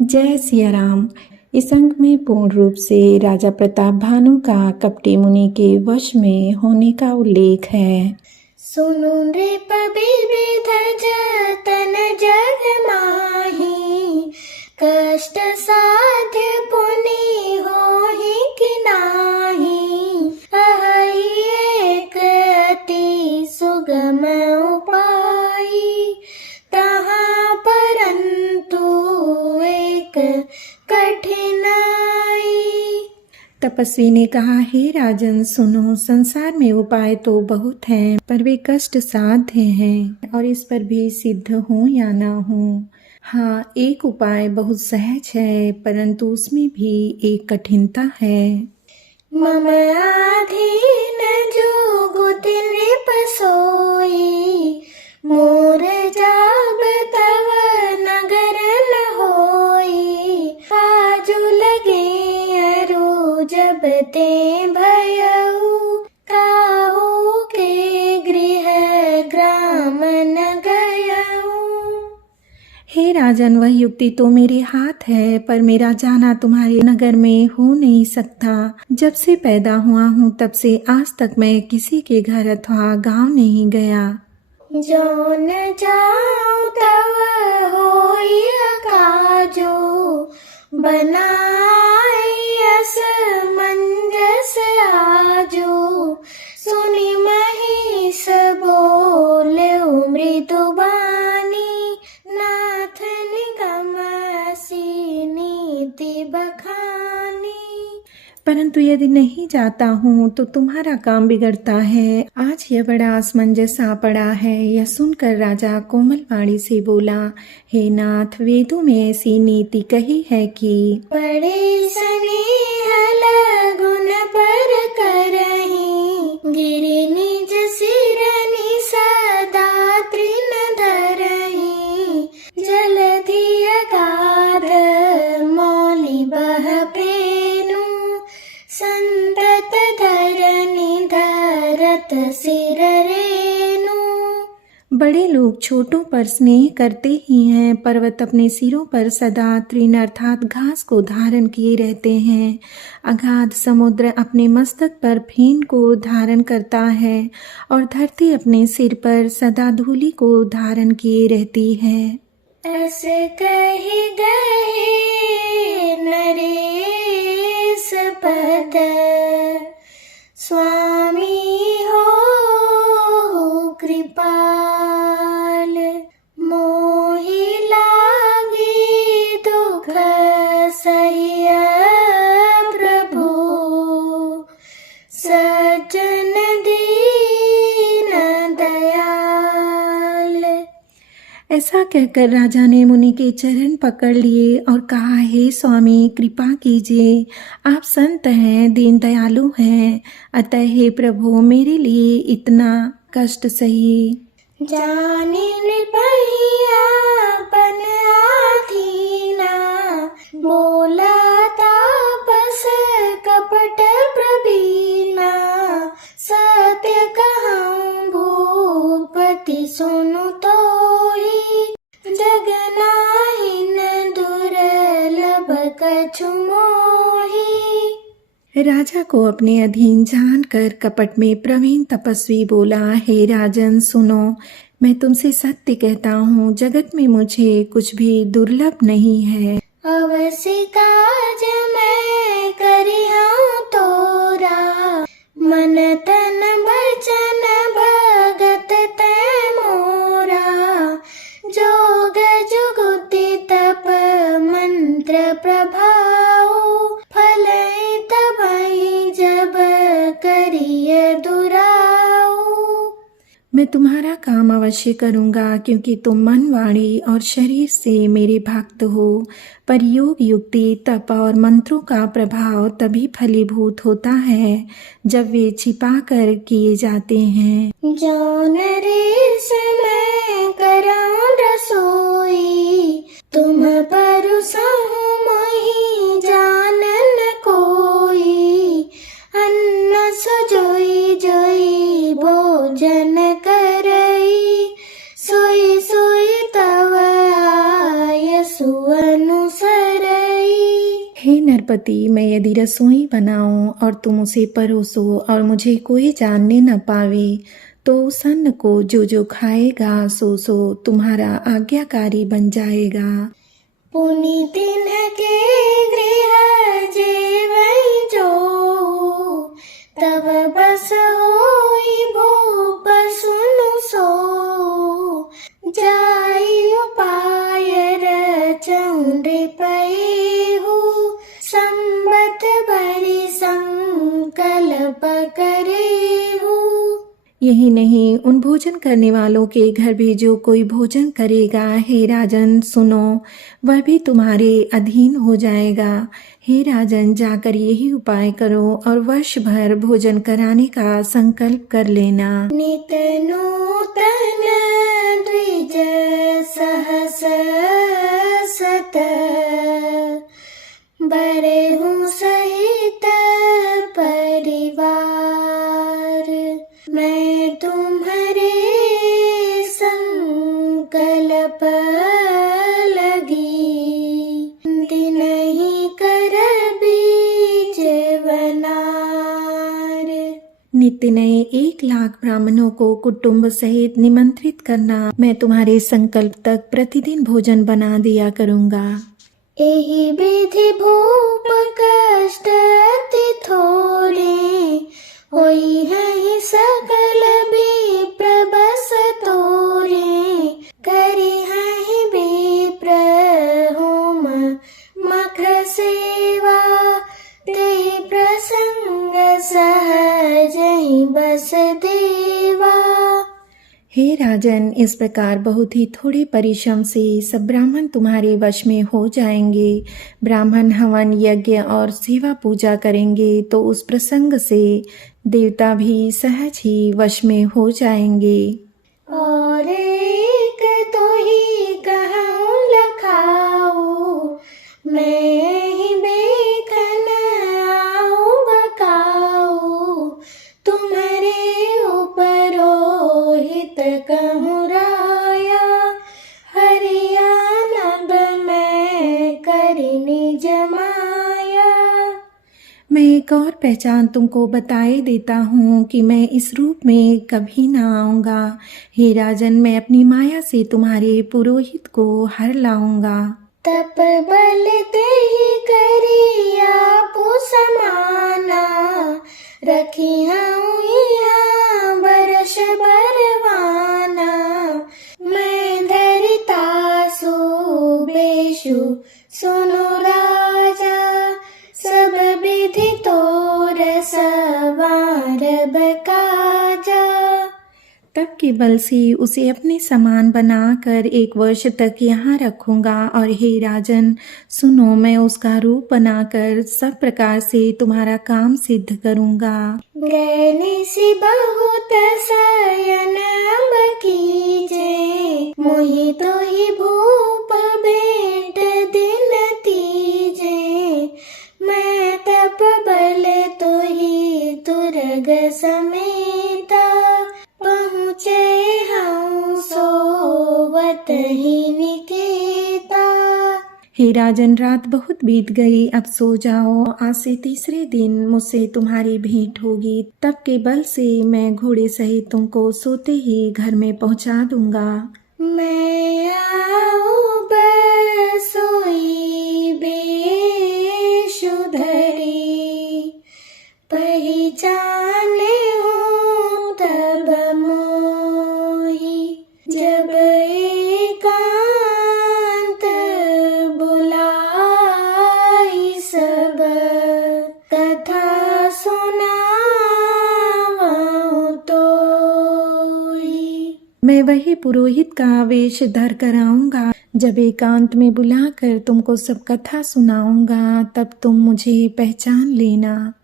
जय सिया राम। इस अंक में पूर्ण रूप से राजा प्रताप भानु का कपटी मुनि के वश में होने का उल्लेख है। सुनु नृप बिबिध जतन जग माही, कष्ट साध्य पुनि होहि कि नाही। अहि एक अति सुगम उपाय, तहाँ परंतु एक कठिनाई। तपस्वी ने कहा, हे राजन सुनो, संसार में उपाय तो बहुत हैं, पर वे कष्ट साध्य हैं और इस पर भी सिद्ध हो या ना हो। हाँ, एक उपाय बहुत सहज है, परंतु उसमें भी एक कठिनता है। मम आधीन जुगुति नृप सोई, मोर जाब तव नगर न होई। आजु लगे अरु जब ते भयउ, काहू के गृह ग्राम न गयउ। हे राजन, वह युक्ति तो मेरे हाथ है, पर मेरा जाना तुम्हारे नगर में हो नहीं सकता। जब से पैदा हुआ हूँ तब से आज तक मैं किसी के घर अथवा गांव नहीं गया। जो न जाऊं तव होई अकाजो, बनाई असमंजस आजो। सुनि महिष बोलेउ मृदु बानी, नाथ निगम सी नीति बखानी। परंतु यदि नहीं जाता हूँ तो तुम्हारा काम बिगड़ता है। आज यह बड़ा असमंजस आ पड़ा है। यह सुनकर राजा कोमल वाणी से बोला, हे नाथ, वेदों में ऐसी नीति कही है कि बड़े स्नेह लगुन पर करहीं, गिरि निज सिरनि सदा तृण धरहीं। जलधि अगाध मौलि बह पेनु, संतत धरनि धरत सिर रेनु। बड़े लोग छोटों पर स्नेह करते ही हैं। पर्वत अपने सिरों पर सदा तृण अर्थात घास को धारण किए रहते हैं। अगाध समुद्र अपने मस्तक पर फेन को धारण करता है और धरती अपने सिर पर सदा धूलि को धारण किए रहती है। ऐसे कही गए नरेश पद, स्वामी हो कृपाल। मोहि लागी दुख सह्य प्रभु, सज्जन दीन दयाल। ऐसा कहकर राजा ने मुनि के चरण पकड़ लिए और कहा, हे स्वामी, कृपा कीजिए। आप संत हैं, दीन दयालु हैं, अतः हे प्रभु, मेरे लिए इतना कष्ट सहिए। जानि नृपहि आपन आधीना, बोला तापस कपट प्रवीणा। सत्य कहूँ भूपति सुनु तोहि, जग नाहिन दुर्लभ कछु मोहि। राजा को अपने अधीन जानकर कपट में प्रवीण तपस्वी बोला, हे राजन सुनो, मैं तुमसे सत्य कहता हूँ, जगत में मुझे कुछ भी दुर्लभ नहीं है। अवसि काज मैं करिहूँ तोरा, मन तन वचन भगत तै मोरा। जोग जुगुति तप मंत्र प्रभाव, फलै तबहि जब करिय दुराऊ। मैं तुम्हारा काम अवश्य करूँगा, क्योंकि तुम मन, वाणी और शरीर से मेरे भक्त हो। पर योग, युक्ति, तप और मंत्रों का प्रभाव तभी फलीभूत होता है जब वे छिपा कर किए जाते हैं। जो नरेश मैं करऊँ रसोई, तुम परुसहु मोहि जानन कोई। अन्न सुजोई जोई भोजन करई, सोई सोई तव आय सुअनुसरई। हे नरपति, मैं यदि रसोई बनाऊं और तुम उसे परोसो और मुझे कोई जानने न पावे, तो उस अन्न को जो जो खाएगा सो सो तुम्हारा आज्ञाकारी बन जाएगा। पुनि तिन्हके गृह जेवै जो, तब बस होई भूप सुनु सो। जाई उपाय रचऊं नृपैहु, संबत भरि संकल्प करेहु। यही नहीं, उन भोजन करने वालों के घर भी जो कोई भोजन करेगा, हे राजन सुनो, वह भी तुम्हारे अधीन हो जाएगा। हे राजन, जाकर यही उपाय करो और वर्ष भर भोजन कराने का संकल्प कर लेना। नित नूतन द्विज सहस सत, बरेहु सहित परिवार। मैं तुम्हारे संकल्प लगी, दिनहि कर बीज वनार। नित्य नए 1,00,000 ब्राह्मणों को कुटुंब सहित निमंत्रित करना। मैं तुम्हारे संकल्प तक प्रतिदिन भोजन बना दिया करूंगा। एहि विधि भूप कष्ट अति थोड़े, होई है सकल विप्र बस तोरे। करी है विप्र होम मखर सेवा, ते प्रसंग सहज ही बस देवा। हे राजन, इस प्रकार बहुत ही थोड़े परिश्रम से सब ब्राह्मण तुम्हारे वश में हो जाएंगे। ब्राह्मण हवन यज्ञ और सेवा पूजा करेंगे तो उस प्रसंग से देवता भी सहज ही वश में हो जाएंगे। और एक तो ही कहूँ लखाऊ, मैं ही बेखन आऊ बकाऊ। तुम्हारे उपरोहित कहूँ राया, हरियाणब मैं करनी जमाया। मैं एक और पहचान तुमको बताए देता हूँ कि मैं इस रूप में कभी ना आऊँगा। हे राजन, मैं अपनी माया से तुम्हारे पुरोहित को हर लाऊंगा। तप बल तेहि करी आपु समाना, रखी हूँ यहाँ बरस बरवाना। मैं धरिता सो बेशु सुनो राजा, सब विधि तोर सवार बकाजा। तब के बल से उसे अपने समान बनाकर 1 वर्ष तक यहाँ रखूंगा। और हे राजन सुनो, मैं उसका रूप बनाकर सब प्रकार से तुम्हारा काम सिद्ध करूंगा। गैनी सी बहुत सयन अब कीजे, मोहि तो ही भूप भेंट दिन तीजे। मैं तप बल तो ही दुर्ग समेता, पहुँचे हूँ सोवत ही निकेता। हे राजन, रात बहुत बीत गई, अब सो जाओ। आज से तीसरे दिन मुझसे तुम्हारी भेंट होगी। तब के बल से मैं घोड़े सहित तुमको सोते ही घर में पहुंचा दूंगा। मैं आऊँ बसोई बेशु धरी, पहचाने हूँ तब मोही। जब एकांत बुलाई सब, कथा सुनाऊँ तोही। मैं वही पुरोहित का वेश धर कर आऊंगा। जब एकांत में बुलाकर तुमको सब कथा सुनाऊंगा, तब तुम मुझे पहचान लेना।